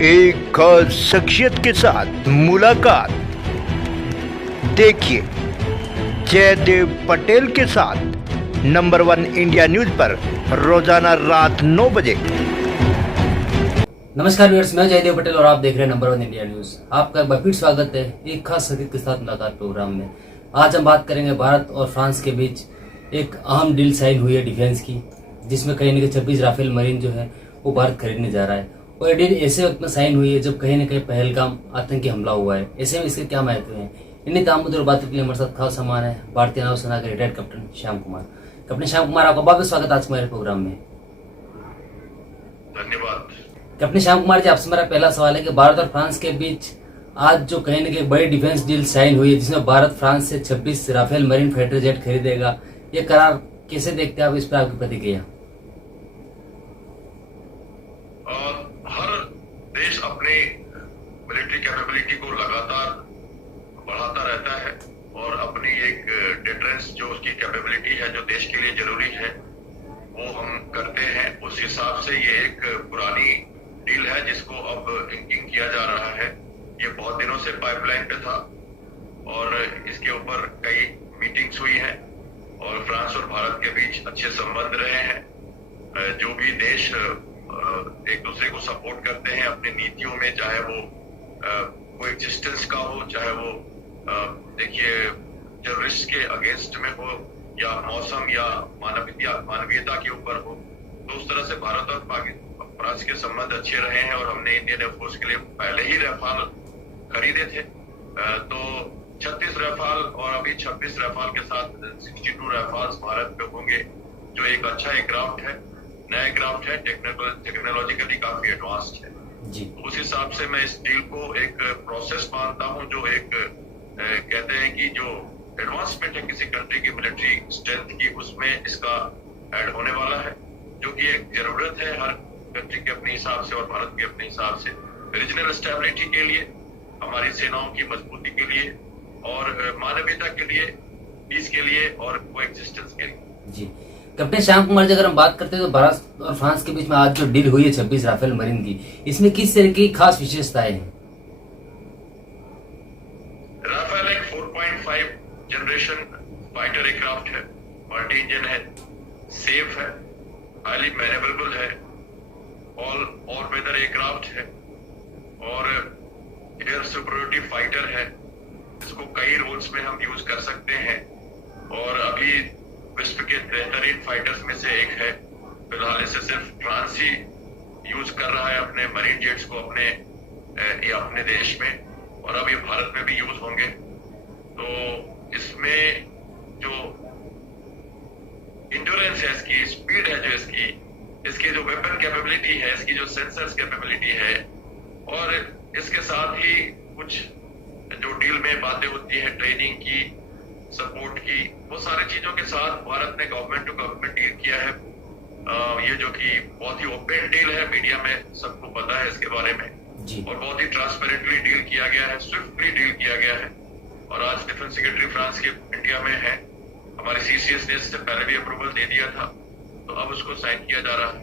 एक खास शख्सियत के साथ मुलाकात। देखिए जयदेव पटेल के साथ नंबर 1 इंडिया न्यूज पर रोजाना रात 9 बजे। नमस्कार व्यूअर्स, मैं जयदेव पटेल और आप देख रहे हैं नंबर 1 इंडिया न्यूज। आपका एक बार फिर स्वागत है एक खास शख्सियत के साथ मुलाकात प्रोग्राम में। आज हम बात करेंगे भारत और फ्रांस के बीच एक अहम डील साइन हुई है डिफेंस की, जिसमें कहीं न कहीं 26 राफेल मरीन जो है वो भारत खरीदने जा रहा है। और ये डील ऐसे वक्त में साइन हुई है जब कहीं न कहीं पहलगाम आतंकी हमला हुआ है। ऐसे में इसके क्या महत्व है, इन्हीं तमाम मुद्दों पर बात के लिए हमारे साथ खास सामान है भारतीय नौसेना के retired captain Shyam Kumar. Captain Shyam Kumar, आपका बहुत बहुत स्वागत आज के हमारे प्रोग्राम में। धन्यवाद। कैप्टन श्याम कुमार जी, आपसे मेरा पहला सवाल है कि भारत और फ्रांस के बीच आज जो कहीं न कहीं बड़ी डिफेंस डील साइन हुई है, जिसमें भारत फ्रांस से 26 राफेल मरीन फाइटर जेट खरीदेगा, ये करार कैसे देखते हैं आप? इस पर आपकी प्रतिक्रिया। हर देश अपनी मिलिट्री कैपेबिलिटी को लगातार बढ़ाता रहता है और अपनी एक डिफरेंस जो उसकी कैपेबिलिटी है, जो देश के लिए जरूरी है, वो हम करते हैं। उस हिसाब से ये एक पुरानी डील है जिसको अब इंकिंग किया जा रहा है। ये बहुत दिनों से पाइपलाइन पे था और इसके ऊपर कई मीटिंग्स हुई हैं और फ्रांस और भारत के बीच अच्छे संबंध रहे हैं। जो भी देश एक दूसरे को सपोर्ट करते हैं अपनी नीतियों में, चाहे वो कोएग्जिस्टेंस का हो, चाहे वो देखिए टेररिस्ट के अगेंस्ट में हो, या मौसम या मानवीयता के ऊपर हो, तो उस तरह से भारत और फ्रांस के संबंध अच्छे रहे हैं। और हमने इंडियन एयरफोर्स के लिए पहले ही रफाल खरीदे थे, तो 36 रफाल और अभी 26 रफाल के साथ 62 रफाल्स भारत पे होंगे, जो एक अच्छा एयरक्राफ्ट है, नया एयरक्राफ्ट है, टेक्नोलॉजिकली काफी एडवांस्ड है जी। उस हिसाब से मैं इस डील को एक प्रोसेस मानता हूं, जो एक कहते हैं कि जो एडवांसमेंट है किसी कंट्री की मिलिट्री स्ट्रेंथ की, उसमें इसका ऐड होने वाला है, जो कि एक जरूरत है हर कंट्री के अपने हिसाब से और भारत के अपने हिसाब से, रीजनल स्टेबिलिटी के लिए, हमारी सेनाओं की मजबूती के लिए और मानवीयता के लिए, पीस के लिए और कोएग्जिस्टेंस के लिए जी। कैप्टन श्याम कुमार जी, अगर हम बात करते हैं तो भारत और फ्रांस के बीच में आज जो डील हुई है 26 राफेल मरीन की, इसमें किस तरह की खास विशेषताएं हैं? राफेल एक 4.5 जनरेशन फाइटर एयरक्राफ्ट है, मल्टी इंजन है, सेफ है, हाईली मैनेवरेबल है, ऑल वेदर एयरक्राफ्ट है और एयर सुपरियोरिटी फाइटर है। इसको कई रोल्स में हम यूज कर सकते हैं और अभी विश्व के बेहतरीन फाइटर्स में से एक है। फिलहाल इसे सिर्फ फ्रांस ही यूज कर रहा है अपने मरीन जेट्स को अपने देश में, और अब ये भारत में भी यूज होंगे। तो इसमें जो इंड्योरेंस है, इसकी स्पीड है, जो इसकी जो वेपन कैपेबिलिटी है, इसकी जो सेंसर्स कैपेबिलिटी है, और इसके साथ ही कुछ जो डील में बातें होती है ट्रेनिंग की, सपोर्ट की, वो सारी चीजों के साथ भारत ने गवर्नमेंट टू गवर्नमेंट डील किया है। ये जो कि बहुत ही ओपन डील है, मीडिया में सबको पता है इसके बारे में जी। और बहुत ही ट्रांसपेरेंटली डील किया गया है, स्विफ्टली डील किया गया है। और आज डिफेंस सेक्रेटरी फ्रांस के इंडिया में है, हमारी सीसीएस ने इससे पहले भी अप्रूवल दे दिया था, तो अब उसको साइन किया जा रहा है।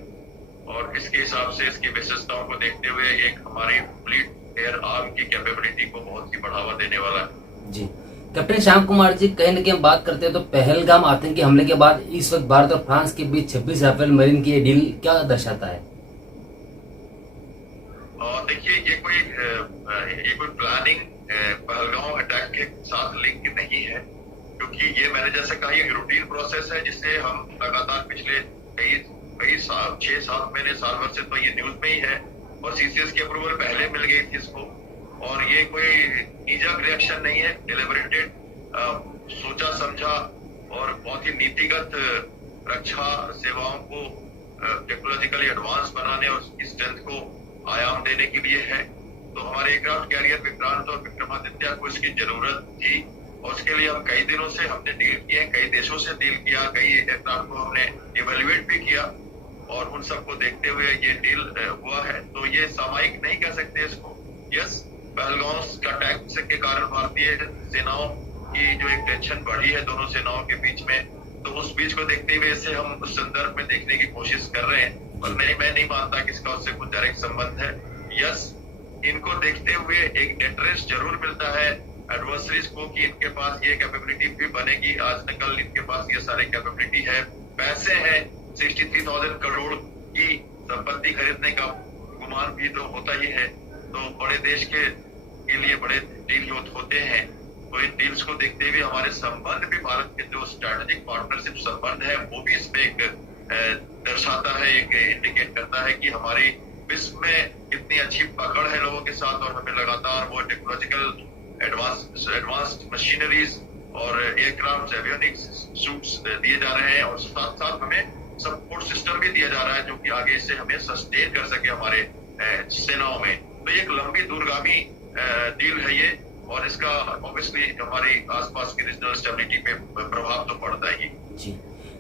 और इसके हिसाब से इसकी विशेषताओं को देखते हुए एक हमारी फ्लीट एयर आर्म की कैपेबिलिटी को बहुत ही बढ़ावा देने वाला है जी। कैप्टन श्याम कुमार जी, कहीं न कहीं हम बात करते हैं तो पहलगाम आतंकी हमले के बाद इस वक्त भारत और फ्रांस के बीच 26 राफेल मरीन की ये डील क्या दर्शाता है? देखिए, ये कोई प्लानिंग पहलगाम अटैक के साथ लिंक नहीं है, क्योंकि ये मैंने जैसे कहा, ये रूटीन प्रोसेस है जिससे हम लगातार पिछले कई साल, 6-7 महीने, साल भर से तो ये न्यूज में ही है, और सीसीएस की अप्रूवल पहले मिल गई थी इसको। और ये कोई नीजक रिएक्शन नहीं है, डिलिबरेटेड, सोचा समझा और बहुत ही नीतिगत रक्षा सेवाओं को टेक्नोलॉजिकली एडवांस बनाने और उसकी स्ट्रेंथ को आयाम देने के लिए है। तो हमारे एयरक्राफ्ट कैरियर विक्रांत और विक्रमादित्य को इसकी जरूरत थी, और उसके लिए हम कई दिनों से हमने डील किए, कई देशों से डील किया, कई एयरक्राफ्ट को हमने इवेल्युएट भी किया, और उन सबको देखते हुए ये डील हुआ है। तो ये सामयिक नहीं कह सकते इसको। यस, पहलगाम का अटैक के कारण भारतीय सेनाओं की जो एक टेंशन बढ़ी है दोनों सेनाओं के बीच में, तो उस बीच को देखते हुए इसे हम उस संदर्भ में देखने की कोशिश कर रहे हैं। पर नहीं, मैं नहीं मानता कि इसका उससे कुछ डायरेक्ट संबंध है। यस, इनको देखते हुए एक इंटरेस्ट जरूर मिलता है एडवर्सरीज को कि इनके पास ये कैपेबिलिटी भी बनेगी, आज न कल इनके पास ये सारे कैपेबिलिटी है, पैसे हैं, 63,000 करोड़ की संपत्ति खरीदने का गुमान भी तो होता ही है। तो बड़े देश के लिए बड़े डील होते हैं, तो इन डील्स को देखते हुए हमारे संबंध भी, भारत के जो स्ट्रेटेजिक पार्टनरशिप संबंध है वो भी इसमें एक दर्शाता है, एक इंडिकेट करता है कि हमारी विश्व में कितनी अच्छी पकड़ है लोगों के साथ, और हमें लगातार वो टेक्नोलॉजिकल एडवांस्ड मशीनरीज और एयरक्राफ्ट एवियोनिक्स सूट्स दिए जा रहे हैं, और साथ साथ हमें सपोर्ट सिस्टम भी दिया जा रहा है जो कि आगे से हमें सस्टेन कर सके हमारे सेनाओं में। तो ये एक लंबी दूरगामी डील है ये, और इसका ऑब्वियसली हमारी आसपास की रीजनल स्टेबिलिटी पे प्रभाव तो पड़ता ही। जी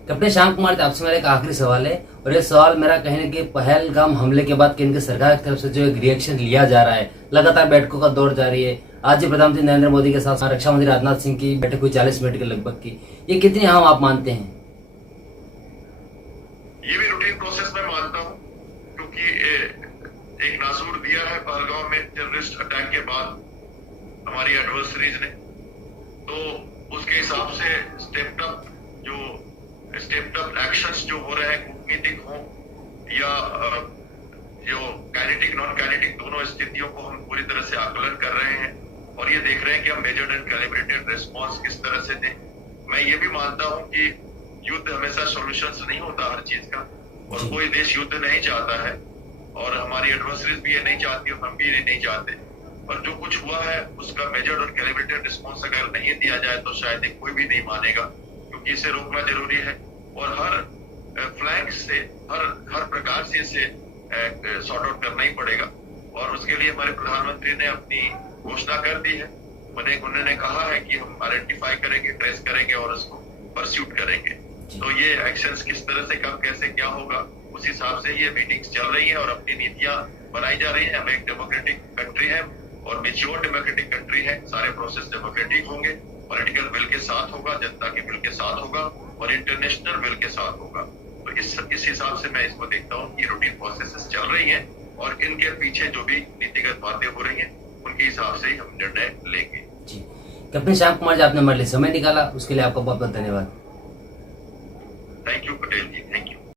कैप्टन श्याम कुमार, आपसे मेरा एक आखिरी सवाल है, और ये सवाल मेरा कहने कि पहलगाम हमले के बाद केंद्र सरकार की तरफ से जो एक रिएक्शन लिया जा रहा है, लगातार बैठकों का दौर जारी है। आज ही प्रधानमंत्री नरेंद्र मोदी के साथ रक्षा मंत्री राजनाथ सिंह की बैठक हुई 40 मिनट के लगभग की, ये कितनी अहम आप मानते हैं? ये भी रूटीन प्रोसेस में मानता हूँ, क्योंकि एक नासूर दिया है पहलगाम में टेररिस्ट अटैक के बाद हमारी एडवर्सरीज ने, तो उसके हिसाब से स्टेप्ड अप एक्शंस जो हो रहे हैं, कूटनीतिक हो या जो काइनेटिक नॉन काइनेटिक, दोनों स्थितियों को हम पूरी तरह से आकलन कर रहे हैं, और ये देख रहे हैं कि हम मेजर्ड एंड कैलिब्रेटेड रिस्पॉन्स किस तरह से दें। मैं ये भी मानता हूँ कि युद्ध हमेशा सॉल्यूशंस नहीं होता हर चीज का, और कोई देश युद्ध नहीं चाहता है, और हमारी एडवर्सरीज भी ये नहीं चाहती, और हम भी ये नहीं चाहते। और जो कुछ हुआ है उसका मेजर्ड और कैलिब्रेटेड रिस्पॉन्स अगर नहीं दिया जाए तो शायद कोई भी नहीं मानेगा, क्योंकि इसे रोकना जरूरी है, और हर फ्लैंक से हर प्रकार से इसे सॉर्ट आउट करना ही पड़ेगा। और उसके लिए हमारे प्रधानमंत्री ने अपनी घोषणा कर दी है, उन्होंने कहा है कि हम आइडेंटिफाई करेंगे, ट्रेस करेंगे और उसको परस्यूट करेंगे। तो ये एक्शंस किस तरह से कब कैसे क्या होगा, उस हिसाब से ये मीटिंग्स चल रही है और अपनी नीतियां बनाई जा रही है। हम एक डेमोक्रेटिक कंट्री है और मेच्योर डेमोक्रेटिक कंट्री है, सारे प्रोसेस डेमोक्रेटिक होंगे, पॉलिटिकल विल के साथ होगा, जनता के विल के साथ होगा, और इंटरनेशनल विल के साथ होगा। तो इस हिसाब से मैं इसको देखता हूँ कि रूटीन प्रोसेसेस चल रही हैं, और इनके पीछे जो भी नीतिगत बातें हो रही हैं उनके हिसाब से ही हम निर्णय लेंगे। जी कैप्टन श्याम कुमार जी, आपने हमारे लिए समय निकाला, उसके लिए आपका बहुत बहुत धन्यवाद।